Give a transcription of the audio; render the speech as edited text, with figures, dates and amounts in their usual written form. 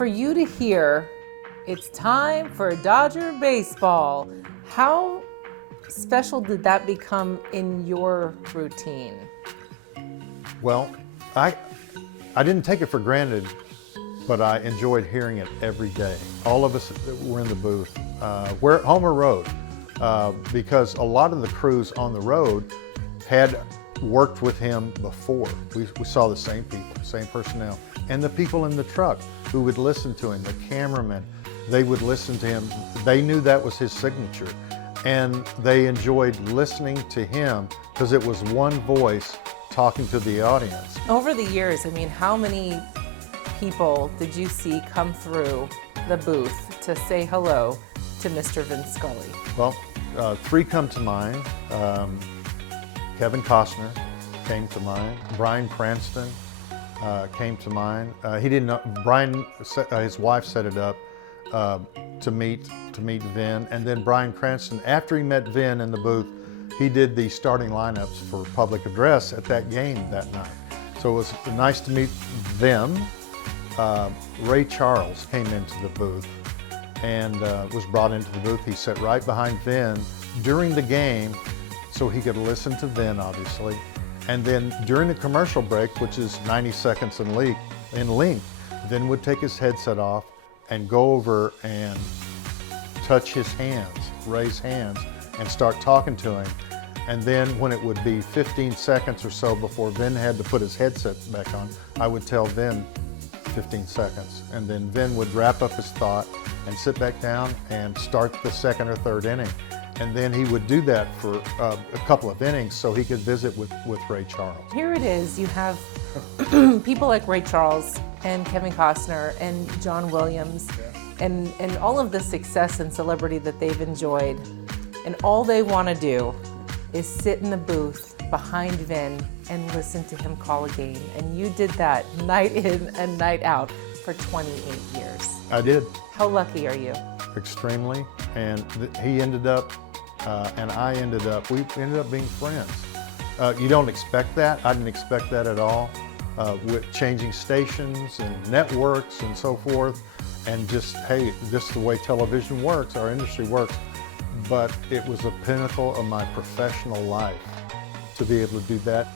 For you to hear, it's time for Dodger baseball, how special did that become in your routine? Well, I didn't take it for granted, but I enjoyed hearing it every day. All of us that were in the booth, we're at home or road, because a lot of the crews on the road had worked with him before. We saw the same people, same personnel, and the people in the truck who would listen to him, the cameramen, they would listen to him. They knew that was his signature, and they enjoyed listening to him because it was one voice talking to the audience. Over the years, I mean, how many people did you see come through the booth to say hello to Mr. Vin Scully? Well, three come to mind. Kevin Costner came to mind. Bryan Cranston came to mind. He didn't know. Bryan, his wife set it up to meet Vin, and then Bryan Cranston, after he met Vin in the booth, he did the starting lineups for public address at that game that night. So it was nice to meet them. Ray Charles came into the booth and was brought into the booth. He sat right behind Vin during the game so he could listen to Vin, obviously. And then during the commercial break, which is 90 seconds in length, Vin would take his headset off and go over and touch his hands, Ray's hands, and start talking to him. And then when it would be 15 seconds or so before Vin had to put his headset back on, I would tell Vin 15 seconds. And then Vin would wrap up his thought and sit back down and start the second or third inning. And then he would do that for a couple of innings so he could visit with Ray Charles. Here it is, you have people like Ray Charles and Kevin Costner and John Williams, and all of the success and celebrity that they've enjoyed. And all they want to do is sit in the booth behind Vin and listen to him call a game. And you did that night in and night out for 28 years. I did. How lucky are you? Extremely. And he ended up, and I ended up, we ended up being friends. You don't expect that. I didn't expect that at all. With changing stations and networks and so forth. And just, hey, this is the way television works, our industry works. But it was the pinnacle of my professional life to be able to do that.